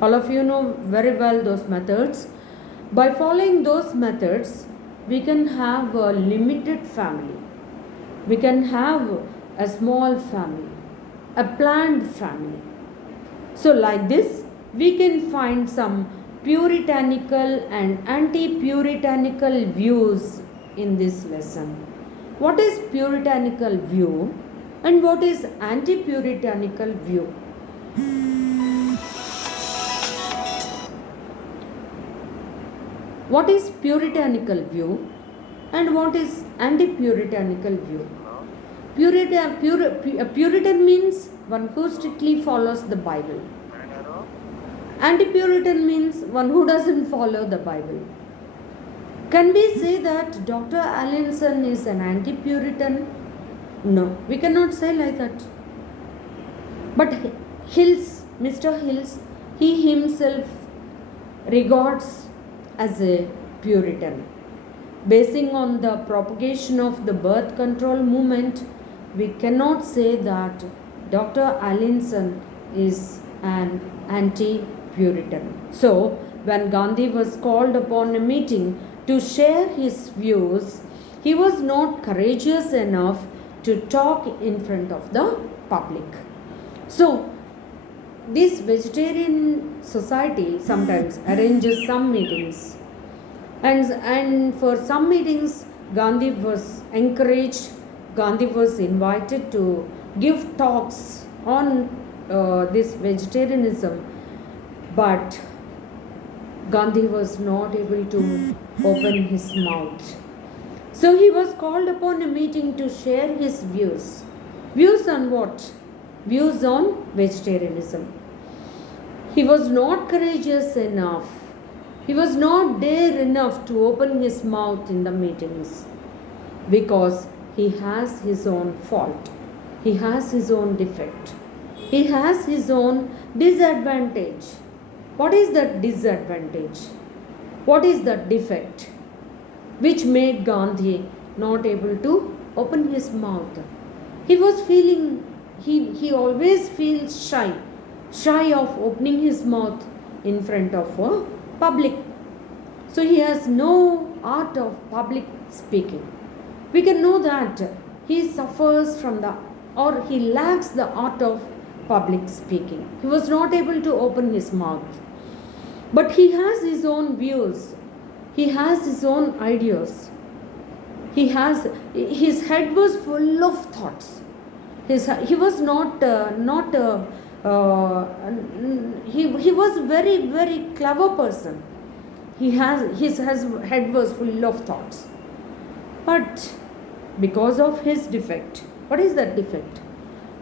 All of you know very well those methods. By following those methods, we can have a limited family. We can have a small family, a planned family. So, like this, we can find some puritanical and anti-puritanical views in this lesson. What is puritanical view and what is anti-puritanical view? What is puritanical view and what is anti-puritanical view? Puritan means one who strictly follows the Bible. Anti-Puritan means one who doesn't follow the Bible. Can we say that Dr. Allinson is an anti-Puritan? No, we cannot say like that. But Mr. Hills, he himself regards as a Puritan. Basing on the propagation of the birth control movement, we cannot say that Dr. Allinson is an anti-Puritan. So, when Gandhi was called upon a meeting to share his views, he was not courageous enough to talk in front of the public. So, this vegetarian society sometimes arranges some meetings, and for some meetings Gandhi was encouraged, Gandhi was invited to give talks on this vegetarianism, but Gandhi was not able to open his mouth. So he was called upon a meeting to share his views. Views on what? Views on vegetarianism. He was not courageous enough. He was not dare enough to open his mouth in the meetings because he has his own fault. He has his own defect. He has his own disadvantage. What is that disadvantage? What is that defect which made Gandhi not able to open his mouth? He was feeling, he always feels shy of opening his mouth in front of a public. So he has no art of public speaking. We can know that he suffers from or he lacks the art of public speaking. He was not able to open his mouth. But he has his own views. He has his own ideas. His head was full of thoughts. He was he was very, very clever person. His head was full of thoughts. But because of his defect, what is that defect?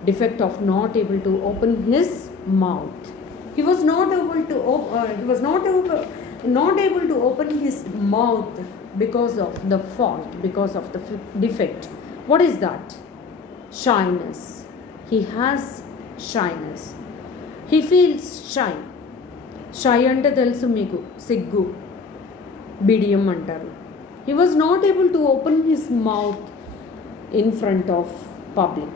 Defect of not able to open his mouth. He was not able to open his mouth because of the fault, because of the defect. What is that? Shyness. He has shyness. He feels shy. Shy ante telusu meeku, siggu, bidiyam antaru. He was not able to open his mouth in front of public.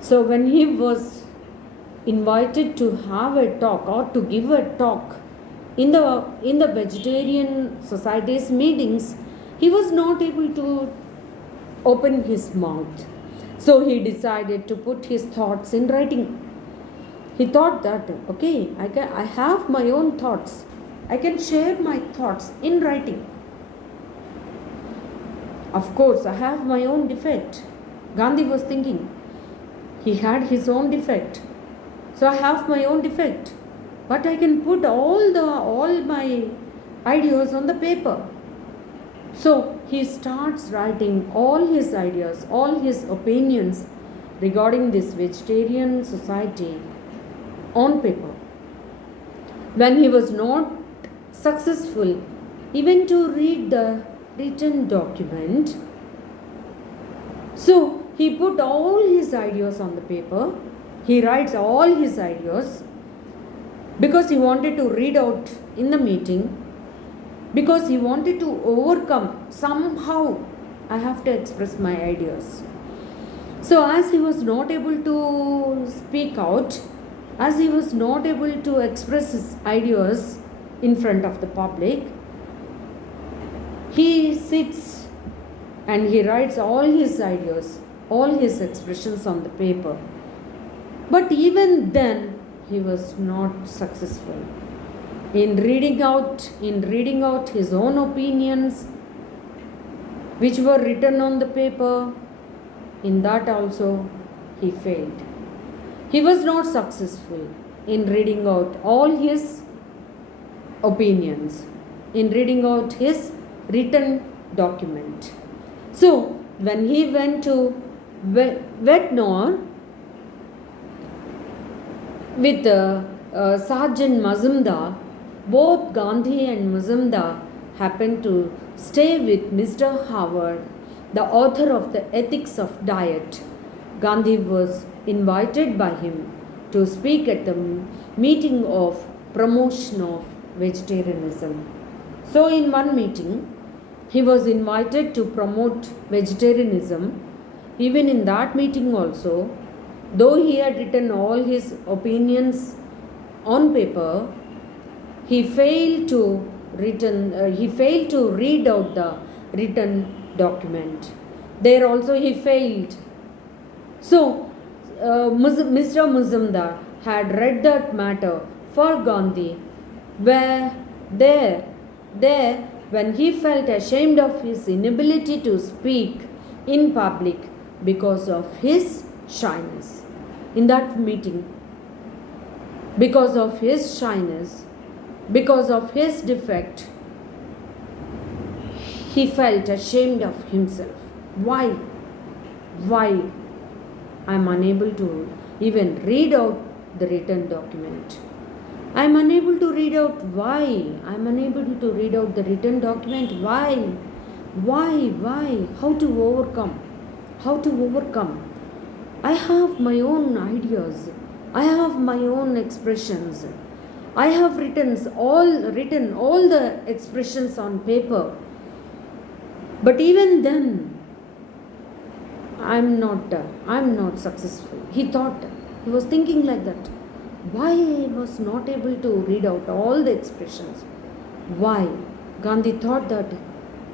So when he was invited to have a talk or to give a talk in the vegetarian society's meetings, he was not able to open his mouth. So he decided to put his thoughts in writing. He thought that, okay, I have my own thoughts. I can share my thoughts in writing. Of course, I have my own defect. Gandhi was thinking. He had his own defect. So I have my own defect. But I can put all my ideas on the paper. So he starts writing all his ideas, all his opinions regarding this vegetarian society on paper. When he was not successful even to read the written document, so he put all his ideas on the paper. He writes all his ideas because he wanted to read out in the meeting, because he wanted to overcome somehow. I have to express my ideas. So as he was not able to speak out, as he was not able to express his ideas in front of the public, he sits and he writes all his ideas, all his expressions on the paper. But even then, he was not successful in reading out his own opinions, which were written on the paper. In that also, he failed. He was not successful in reading out all his opinions, in reading out his written document. So, when he went to Ventnor with Sergeant Mazumdar, both Gandhi and Mazumdar happened to stay with Mr. Howard, the author of the Ethics of Diet. Gandhi was invited by him to speak at the meeting of promotion of vegetarianism. So, in one meeting, he was invited to promote vegetarianism. Even in that meeting also, though he had written all his opinions on paper, he failed to read out the written document. There also he failed. So, Mr. Mazumdar had read that matter for Gandhi, where there when he felt ashamed of his inability to speak in public because of his shyness. In that meeting, because of his shyness, because of his defect, he felt ashamed of himself. Why? I am unable to even read out the written document. I am unable to read out why. I am unable to read out the written document. Why? How to overcome? I have my own ideas. I have my own expressions. I have written all the expressions on paper. But even then, I'm not successful. He was thinking like that. Why I was not able to read out all the expressions? Why? Gandhi thought that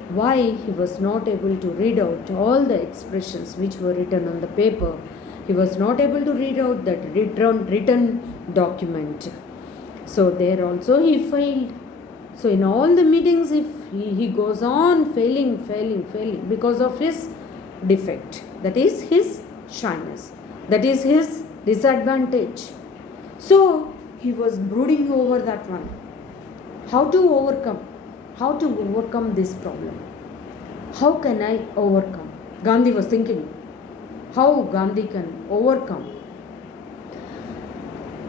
why he was not able to read out all the expressions which were written on the paper. He was not able to read out that written document. So there also he failed. So in all the meetings, if he goes on failing because of his defect, that is his shyness, that is his disadvantage. So he was brooding over that one. How to overcome this problem? How can I overcome? Gandhi was thinking how Gandhi can overcome.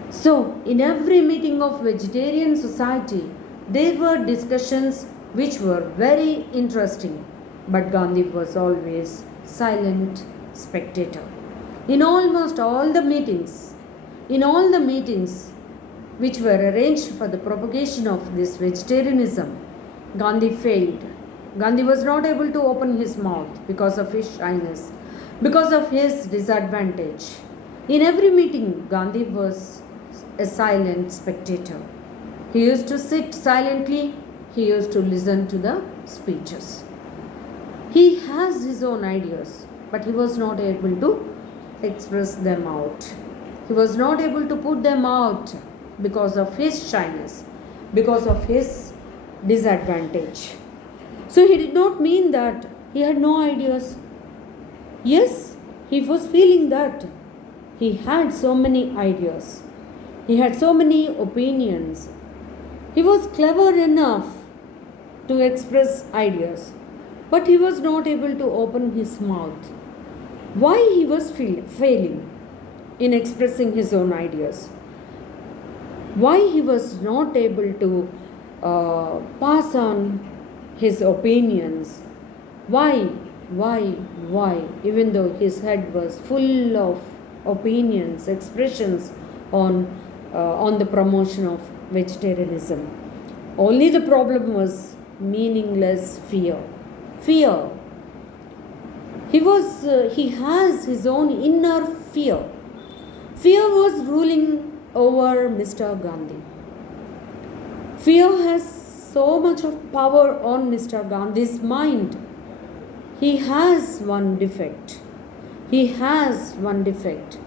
So in every meeting of vegetarian society, there were discussions which were very interesting, but Gandhi was always silent spectator. In almost all the meetings which were arranged for the propagation of this vegetarianism, Gandhi failed. Gandhi was not able to open his mouth because of his shyness, because of his disadvantage. In every meeting, Gandhi was a silent spectator. He used to sit silently, he used to listen to the speeches. He has his own ideas, but he was not able to express them out. He was not able to put them out because of his shyness, because of his disadvantage. So he did not mean that he had no ideas. Yes, he was feeling that he had so many ideas. He had so many opinions. He was clever enough to express ideas, but he was not able to open his mouth. Why he was failing in expressing his own ideas? Why he was not able to pass on his opinions? Why? Even though his head was full of opinions, expressions on the promotion of vegetarianism. Only the problem was meaningless fear. Fear. He has his own inner fear. Fear was ruling over Mr. Gandhi. Fear has so much of power on Mr. Gandhi's mind. He has one defect. He has one defect.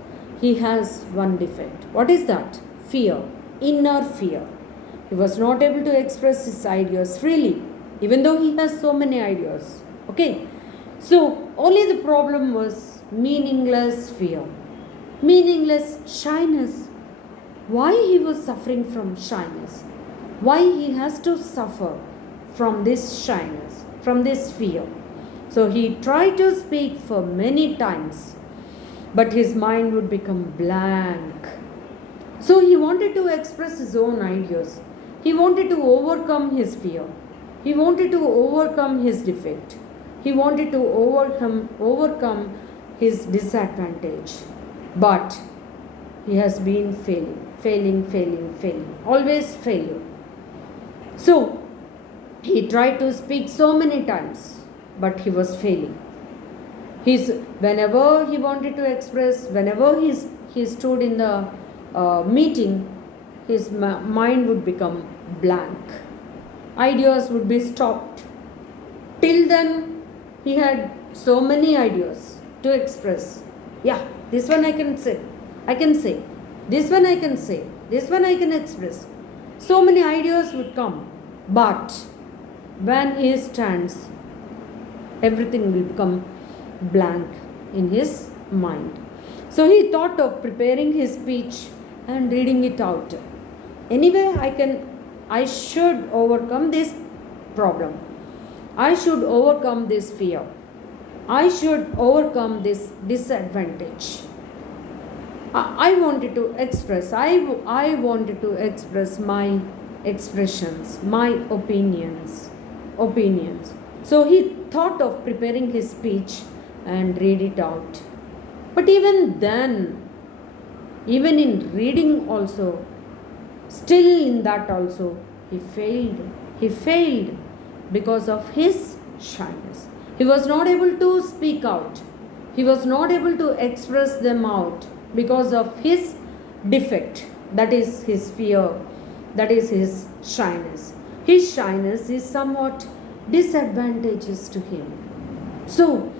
He has one defect. What is that? Fear. Inner fear. He was not able to express his ideas freely, even though he has so many ideas. Okay? So, only the problem was meaningless fear. Meaningless shyness. Why he was suffering from shyness? Why he has to suffer from this shyness, from this fear? So he tried to speak for many times, but his mind would become blank. So he wanted to express his own ideas. He wanted to overcome his fear. He wanted to overcome his defect. He wanted to overcome his disadvantage. But he has been failing, always failure. So he tried to speak so many times, but he was failing. Whenever he wanted to express, whenever he stood in the meeting, his mind would become blank. Ideas would be stopped. Till then, he had so many ideas to express. Yeah, this one I can say. This one I can say. This one I can express. So many ideas would come. But when he stands, everything will become blank in his mind. So he thought of preparing his speech and reading it out. Anyway, I should overcome this problem. I should overcome this fear. I should overcome this disadvantage. I wanted to express. I wanted to express my expressions, my opinions. So he thought of preparing his speech and read it out. But even then, even in reading also, still in that also, he failed. He failed because of his shyness. He was not able to speak out. He was not able to express them out because of his defect. That is his fear. That is his shyness. His shyness is somewhat disadvantageous to him. So,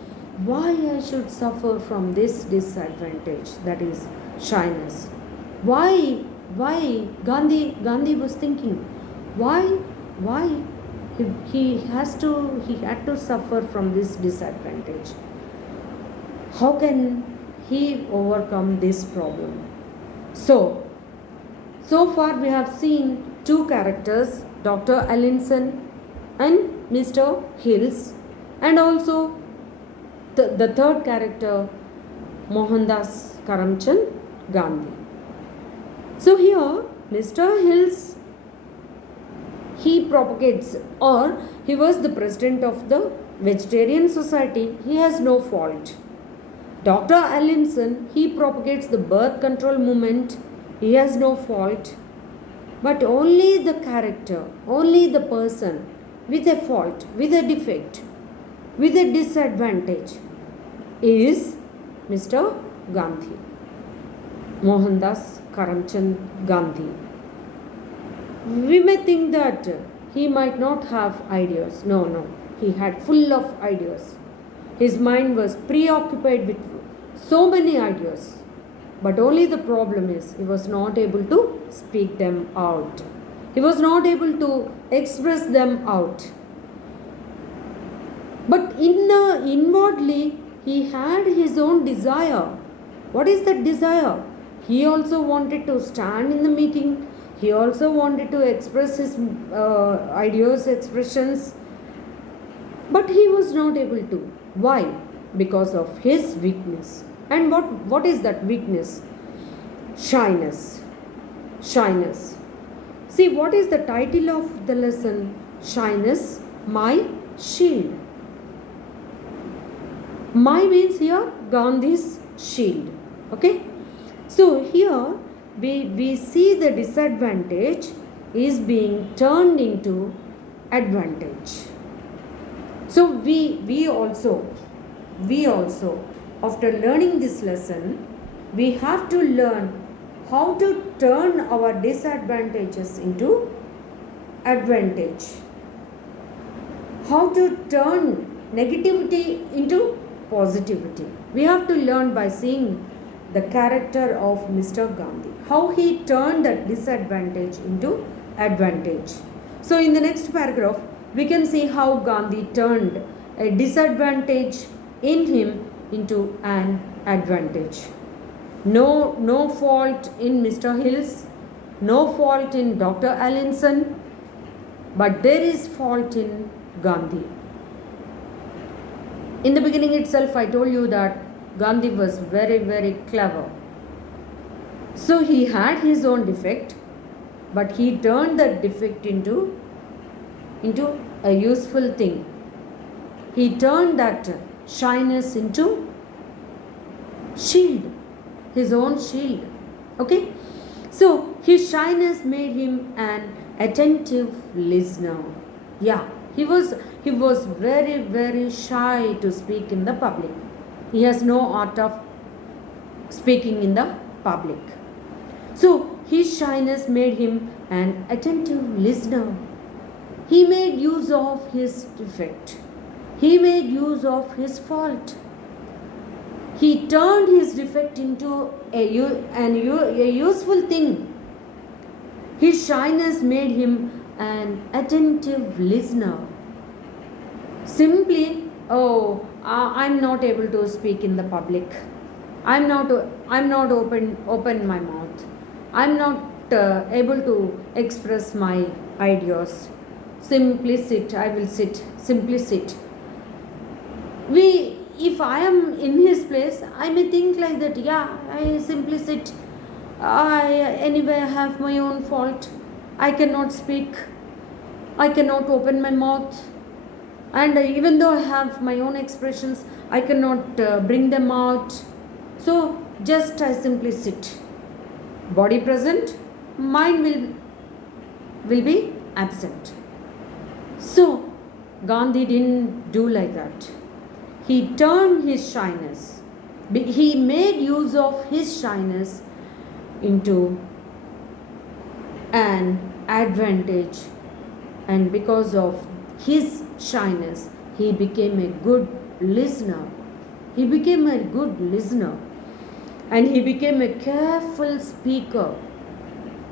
why I should suffer from this disadvantage, that is shyness? Why Gandhi was thinking, why he had to suffer from this disadvantage? How can he overcome this problem? So far we have seen two characters, Dr. Allinson and Mr. Hills, and also the third character, Mohandas Karamchand Gandhi. So here Mr. Hills, he propagates, or he was the president of the Vegetarian Society. He has no fault. Dr. Allinson, he propagates the birth control movement. He has no fault. But only the character, only the person with a fault, with a defect, with a disadvantage is Mr. Gandhi, Mohandas Karamchand Gandhi. We may think that he might not have ideas. No. He had full of ideas. His mind was preoccupied with so many ideas. But only the problem is he was not able to speak them out. He was not able to express them out. But inwardly, he had his own desire. What is that desire? He also wanted to stand in the meeting. He also wanted to express his ideas, expressions. But he was not able to. Why? Because of his weakness. And what is that weakness? Shyness. See, what is the title of the lesson? Shyness, my shield. My means here Gandhi's shield. Okay. So here we see the disadvantage is being turned into advantage. So we also after learning this lesson, we have to learn how to turn our disadvantages into advantage, how to turn negativity into positivity. We have to learn by seeing the character of Mr. Gandhi, how he turned that disadvantage into advantage. So in the next paragraph, we can see how Gandhi turned a disadvantage in him into an advantage. No fault in Mr. Hills, no fault in Dr. Allinson, but there is fault in Gandhi. In the beginning itself, I told you that Gandhi was very, very clever. So he had his own defect, but he turned that defect into a useful thing. He turned that shyness into shield, his own shield. Okay? So his shyness made him an attentive listener. Yeah, he was very, very shy to speak in the public. He has no art of speaking in the public. So his shyness made him an attentive listener. He made use of his defect. He made use of his fault. He turned his defect into a useful thing. His shyness made him an attentive listener. Simply, I'm not able to speak in the public. I'm not open my mouth. I'm not able to express my ideas. Simply sit. I will sit. Simply sit. If I am in his place, I may think like that. Yeah, I simply sit. Anyway, I have my own fault. I cannot speak. I cannot open my mouth. And even though I have my own expressions, I cannot bring them out. So just I simply sit. Body present, mind will be absent. So Gandhi didn't do like that. He turned his shyness. He made use of his shyness into an advantage, and because of his shyness, he became a good listener. He became a good listener, and he became a careful speaker.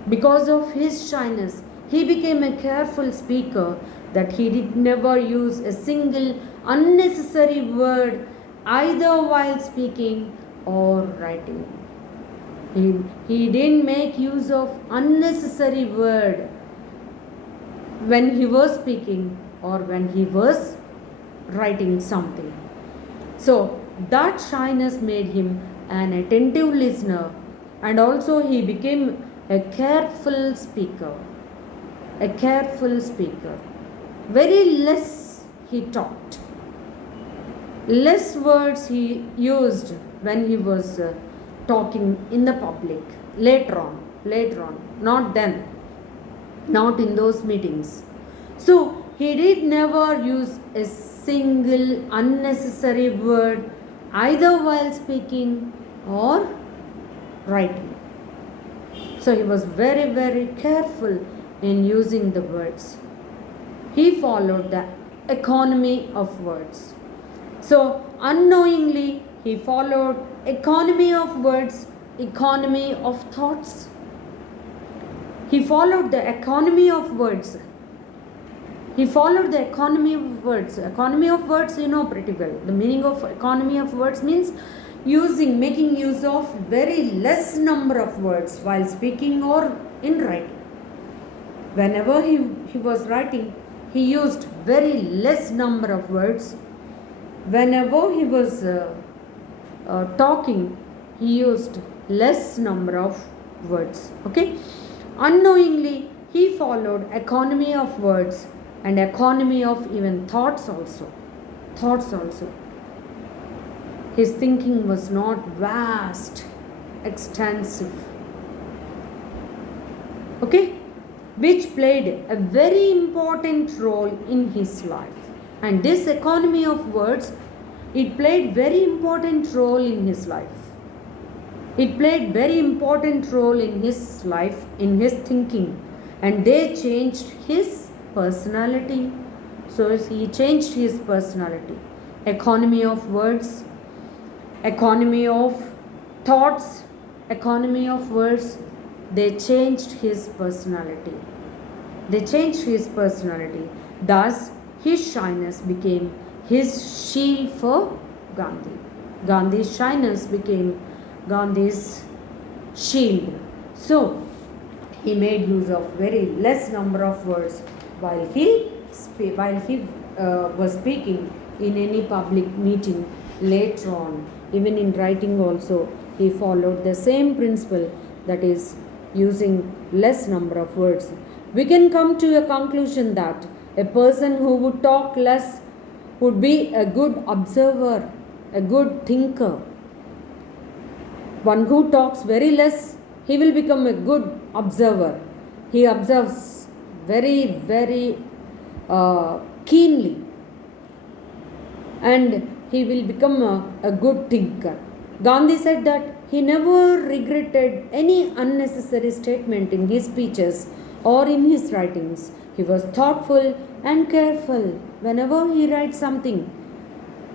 Because of his shyness, he became a careful speaker, that he did never use a single unnecessary word either while speaking or writing. He didn't make use of unnecessary word when he was speaking or when he was writing something. So that shyness made him an attentive listener, and also he became a careful speaker. A careful speaker. Very less he talked. Less words he used when he was talking in the public. Later on, not then, not in those meetings. So he did never use a single unnecessary word either while speaking or writing. So he was very, very careful in using the words. He followed the economy of words. So unknowingly he followed economy of words, economy of thoughts. He followed the economy of words. He followed the economy of words. Economy of words, you know pretty well. The meaning of economy of words means making use of very less number of words while speaking or in writing. Whenever he was writing, he used very less number of words. Whenever he was talking, he used less number of words. Okay? Unknowingly, he followed economy of words and economy of even thoughts also. His thinking was not vast, extensive. Okay? Which played a very important role in his life. And this economy of words, it played very important role in his life. It played very important role in his life, in his thinking, and they changed his personality. So he changed his personality. Economy of words, economy of thoughts, economy of words, they changed his personality. They changed his personality. Thus, his shyness became his shield for Gandhi. Gandhi's shyness became Gandhi's shield. So, he made use of very less number of words while he was speaking in any public meeting. Later on, even in writing also, he followed the same principle, that is using less number of words. We can come to a conclusion that a person who would talk less would be a good observer, a good thinker. One who talks very less, he will become a good observer. He observes very, very keenly, and he will become a good thinker. Gandhi said that he never regretted any unnecessary statement in his speeches or in his writings. He was thoughtful and careful whenever he writes something.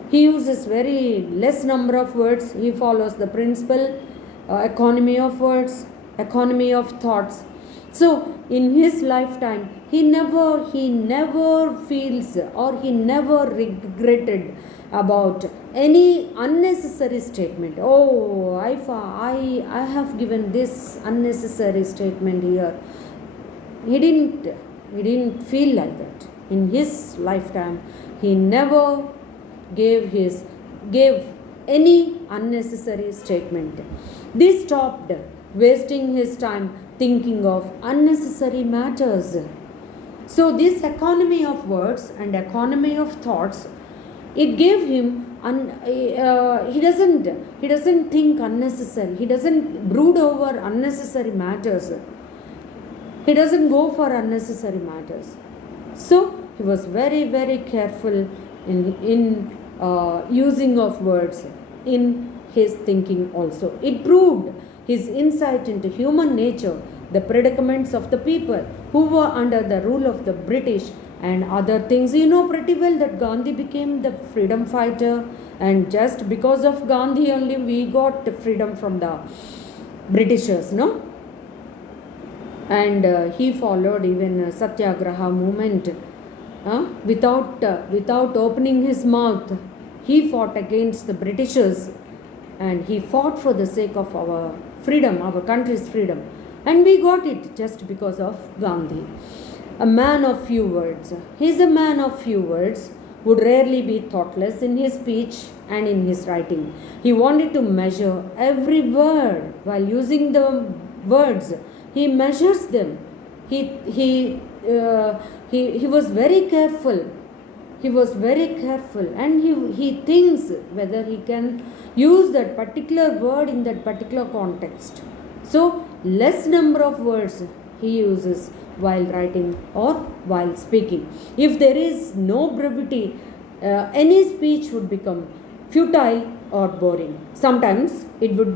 He uses very less number of words. He follows the principle, economy of words, economy of thoughts. So in his lifetime, he never feels or he never regretted about any unnecessary statement. Oh, I have given this unnecessary statement here. He didn't feel like that. In his lifetime, he never gave any unnecessary statement. This stopped wasting his time thinking of unnecessary matters. So this economy of words and economy of thoughts, it gave him he doesn't think unnecessary. He doesn't brood over unnecessary matters. He doesn't go for unnecessary matters. So he was very, very careful in using of words in his thinking also. It proved his insight into human nature, the predicaments of the people who were under the rule of the British and other things. You know pretty well that Gandhi became the freedom fighter, and just because of Gandhi only we got freedom from the Britishers, no? And he followed even Satyagraha movement. Without opening his mouth, he fought against the Britishers, and he fought for the sake of our freedom, our country's freedom, and we got it just because of Gandhi. A man of few words. He is a man of few words, would rarely be thoughtless in his speech and in his writing. He wanted to measure every word. While using the words, he measures them. He was very careful. He was very careful, and he thinks whether he can use that particular word in that particular context. So less number of words he uses while writing or while speaking. If there is no brevity, any speech would become futile or boring. Sometimes it would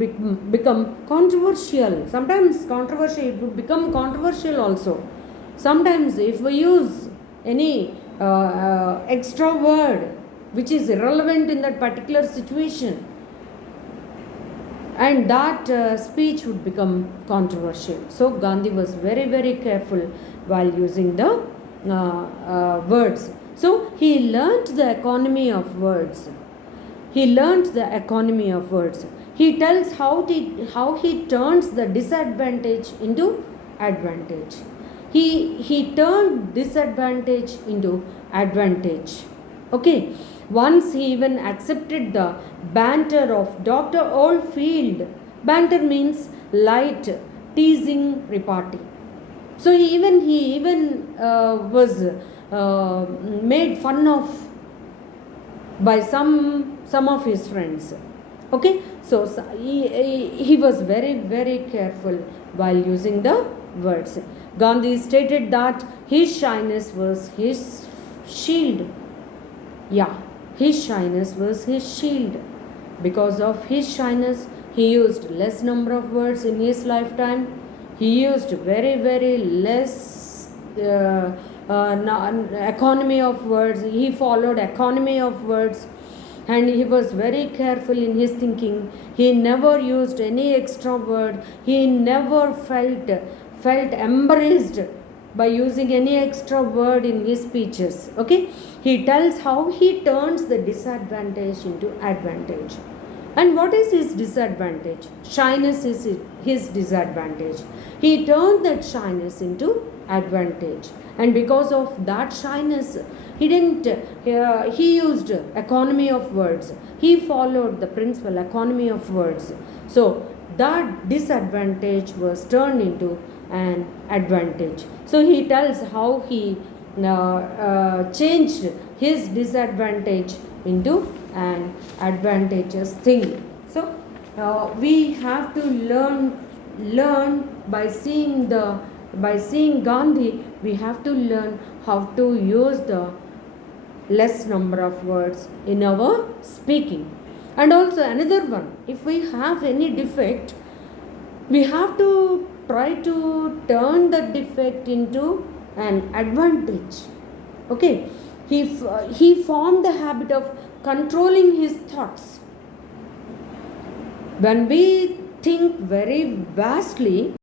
become controversial. Sometimes controversial, it would become controversial also. Sometimes if we use any extra word which is irrelevant in that particular situation, and that speech would become controversial. So Gandhi was very, very careful while using the words. So he learnt the economy of words. He learnt the economy of words. He tells how he turns the disadvantage into advantage. He turned disadvantage into advantage. Okay. Once he even accepted the banter of Dr. Oldfield. Banter means light, teasing repartee. So he even was made fun of by some of his friends. Okay, so he was very, very careful while using the words. Gandhi stated that his shyness was his shield. Yeah, his shyness was his shield. Because of his shyness, He used less number of words in his lifetime. He used very less economy of words. He followed economy of words, and he was very careful in his thinking. He never used any extra word. He never felt embarrassed by using any extra word in his speeches. Okay, he tells how he turns the disadvantage into advantage. And what is his disadvantage? Shyness is his disadvantage. He turned that shyness into advantage. And because of that shyness, he didn't, he used economy of words. He followed the principle economy of words. So that disadvantage was turned into an advantage. So he tells how he changed his disadvantage into an advantageous thing. So we have to learn by seeing Gandhi. We have to learn how to use the less number of words in our speaking. And also another one, if we have any defect, we have to try to turn that defect into an advantage. Okay, he formed the habit of controlling his thoughts. When we think very vastly,